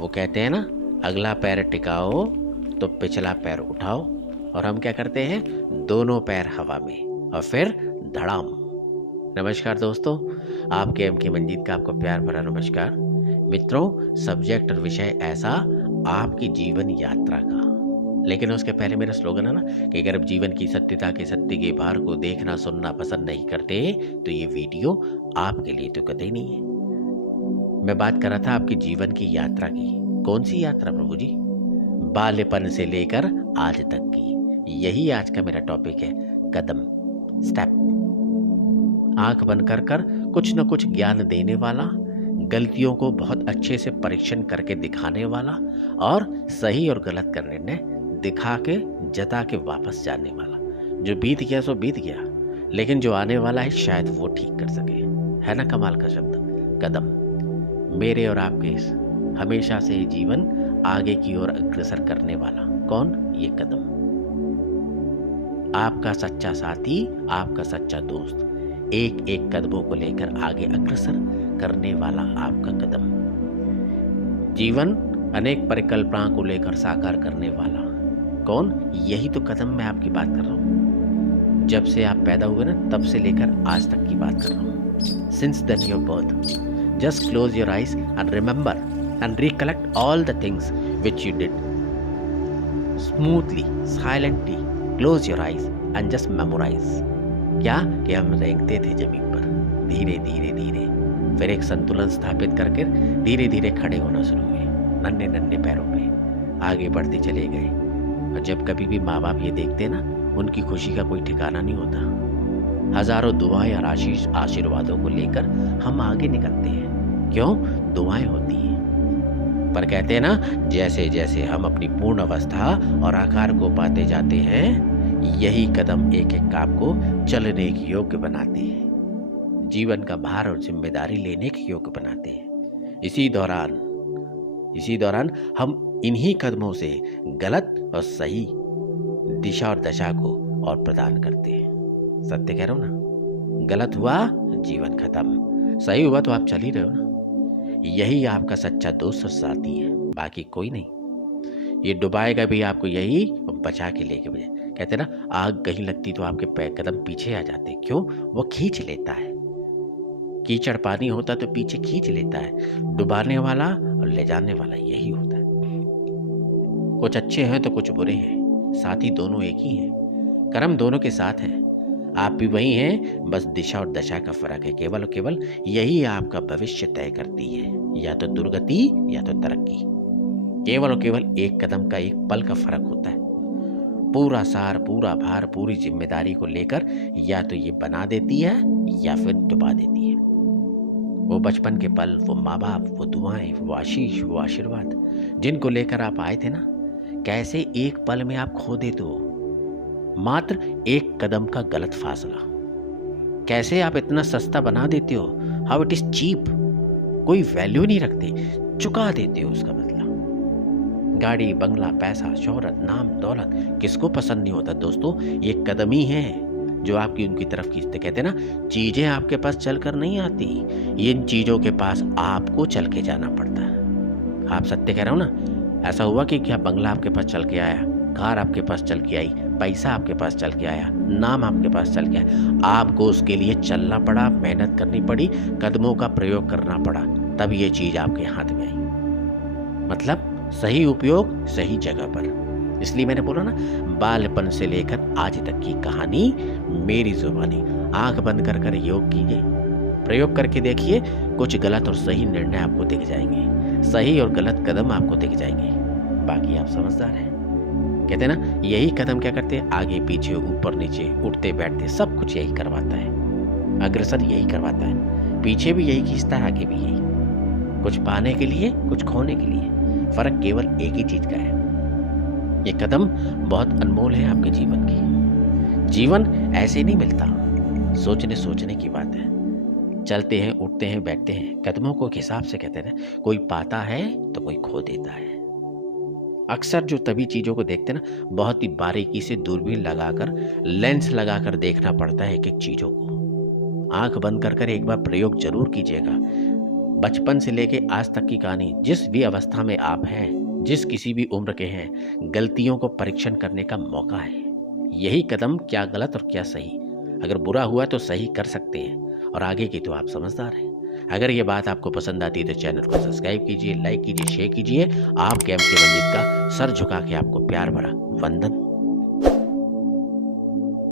वो कहते हैं ना, अगला पैर टिकाओ तो पिछला पैर उठाओ। और हम क्या करते हैं, दोनों पैर हवा में और फिर धड़ाम। नमस्कार दोस्तों, आपके एम के मंजीत का आपको प्यार भरा नमस्कार। मित्रों, सब्जेक्ट और विषय ऐसा आपकी जीवन यात्रा का, लेकिन उसके पहले मेरा स्लोगन है ना कि अगर आप जीवन की सत्यता के सत्य के भार को देखना सुनना पसंद नहीं करते तो ये वीडियो आपके लिए तो कतई नहीं है। मैं बात कर रहा था आपके जीवन की यात्रा की। कौन सी यात्रा प्रभु जी? बाल्यपन से लेकर आज तक की। यही आज का मेरा टॉपिक है, कदम, स्टेप। आंख बंद कर कर कुछ न कुछ ज्ञान देने वाला, गलतियों को बहुत अच्छे से परीक्षण करके दिखाने वाला और सही और गलत का निर्णय दिखा के जता के वापस जाने वाला। जो बीत गया सो बीत गया, लेकिन जो आने वाला है शायद वो ठीक कर सके। है ना कमाल का शब्द, कदम। मेरे और आपके हमेशा से ही जीवन आगे की ओर अग्रसर करने वाला कौन? ये कदम। आपका सच्चा साथी, आपका सच्चा दोस्त, एक एक कदमों को लेकर आगे अग्रसर करने वाला आपका कदम। जीवन अनेक परिकल्पना को लेकर साकार करने वाला कौन? यही तो कदम मैं आपकी बात कर रहा हूँ। जब से आप पैदा हुए ना, तब से लेकर आज तक की बात कर रहा हूँ। Since then your birth, just close your eyes and remember and recollect all the things which you did. Smoothly, silently, close your eyes and just memorize. क्या कि हम रेंगते थे जमीन पर, धीरे धीरे धीरे, फिर एक संतुलन स्थापित करके धीरे धीरे खड़े होना शुरू हुए, नन्हे नन्हे पैरों पे आगे बढ़ते चले गए। और जब कभी भी माँ बाप ये देखते ना, उनकी खुशी का कोई ठिकाना नहीं होता। हजारों दुआएं और आशीर्वादों को लेकर हम आगे निकलते हैं। क्यों? दुआएं होती हैं। पर कहते हैं ना, जैसे जैसे हम अपनी पूर्ण अवस्था और आकार को पाते जाते हैं, यही कदम एक एक काम को चलने के योग्य बनाते हैं, जीवन का भार और जिम्मेदारी लेने के योग्य बनाते हैं। इसी दौरान हम इन्हीं कदमों से गलत और सही दिशा और दशा को और प्रदान करते हैं। सत्य कह रहा हूं ना, गलत हुआ जीवन खत्म, सही हुआ तो आप चल ही रहे हो ना। यही आपका सच्चा दोस्त और साथी है, बाकी कोई नहीं। ये डुबाएगा भी आपको यही, बचा के लेके बजे। कहते ना, आग कहीं लगती तो आपके कदम पीछे आ जाते। क्यों? वो खींच लेता है। कीचड़ पानी होता तो पीछे खींच लेता है। डुबाने वाला और ले जाने वाला यही होता है। कुछ अच्छे हैं तो कुछ बुरे हैं, साथी दोनों एक ही हैं, कर्म दोनों के साथ है। आप भी वही हैं, बस दिशा और दशा का फर्क है। केवल और केवल यही आपका भविष्य तय करती है, या तो दुर्गति या तो तरक्की। केवल और केवल एक कदम का, एक पल का फर्क होता है। पूरा सार, पूरा भार, पूरी जिम्मेदारी को लेकर या तो ये बना देती है या फिर डुबा देती है। वो बचपन के पल, वो माँ बाप, वो दुआएं, वो आशीष, वो आशीर्वाद जिनको लेकर आप आए थे ना, कैसे एक पल में आप खो देते हो। मात्र एक कदम का गलत फासला कैसे आप इतना सस्ता बना देते हो। How it is cheap. कोई वैल्यू नहीं रखते, चुका देते हो उसका बदला। गाड़ी, बंगला, पैसा, शोहरत, नाम, दौलत किसको पसंद नहीं होता दोस्तों। ये कदम ही है जो आपकी उनकी तरफ खींचते। कहते ना, चीजें आपके पास चलकर नहीं आती, इन चीजों के पास आपको चल के जाना पड़ता है। आप सत्य कह रहे हो ना। ऐसा हुआ कि क्या बंगला आपके पास चल के आया, कार आपके पास चल के आई, पैसा आपके पास चल के आया, नाम आपके पास चल के आया। आपको उसके लिए चलना पड़ा, मेहनत करनी पड़ी, कदमों का प्रयोग करना पड़ा, तब ये चीज आपके हाथ में आई। मतलब सही उपयोग सही जगह पर। इसलिए मैंने बोला ना, बालपन से लेकर आज तक की कहानी मेरी जुबानी। आंख बंद कर कर योग कीजिए, प्रयोग करके देखिए, कुछ गलत और सही निर्णय आपको दिख जाएंगे, सही और गलत कदम आपको दिख जाएंगे। बाकी आप समझदार हैं। कहते हैं ना, यही कदम क्या करते हैं, आगे पीछे ऊपर नीचे उठते बैठते सब कुछ यही करवाता है। अग्रसर यही करवाता है, पीछे भी यही खींचता है, आगे भी यही। कुछ पाने के लिए, कुछ खोने के लिए। फर्क केवल एक ही चीज का है। ये कदम बहुत अनमोल है आपके जीवन की। जीवन ऐसे नहीं मिलता, सोचने की बात है। चलते हैं, उठते हैं, बैठते हैं, कदमों को हिसाब से कहते हैं। कोई पाता है तो कोई खो देता है। अक्सर जो तभी चीज़ों को देखते हैं ना, बहुत ही बारीकी से दूरबीन लगाकर, लेंस लगाकर देखना पड़ता है एक एक चीज़ों को। आंख बंद कर कर एक बार प्रयोग जरूर कीजिएगा। बचपन से लेके आज तक की कहानी, जिस भी अवस्था में आप हैं, जिस किसी भी उम्र के हैं, गलतियों को परीक्षण करने का मौका है। यही कदम क्या गलत और क्या सही, अगर बुरा हुआ तो सही कर सकते हैं, और आगे की तो आप समझदार हैं। अगर ये बात आपको पसंद आती है तो चैनल को सब्सक्राइब कीजिए, लाइक कीजिए, शेयर कीजिए। आपके एम के मंजित का सर झुका के आपको प्यार भरा वंदन।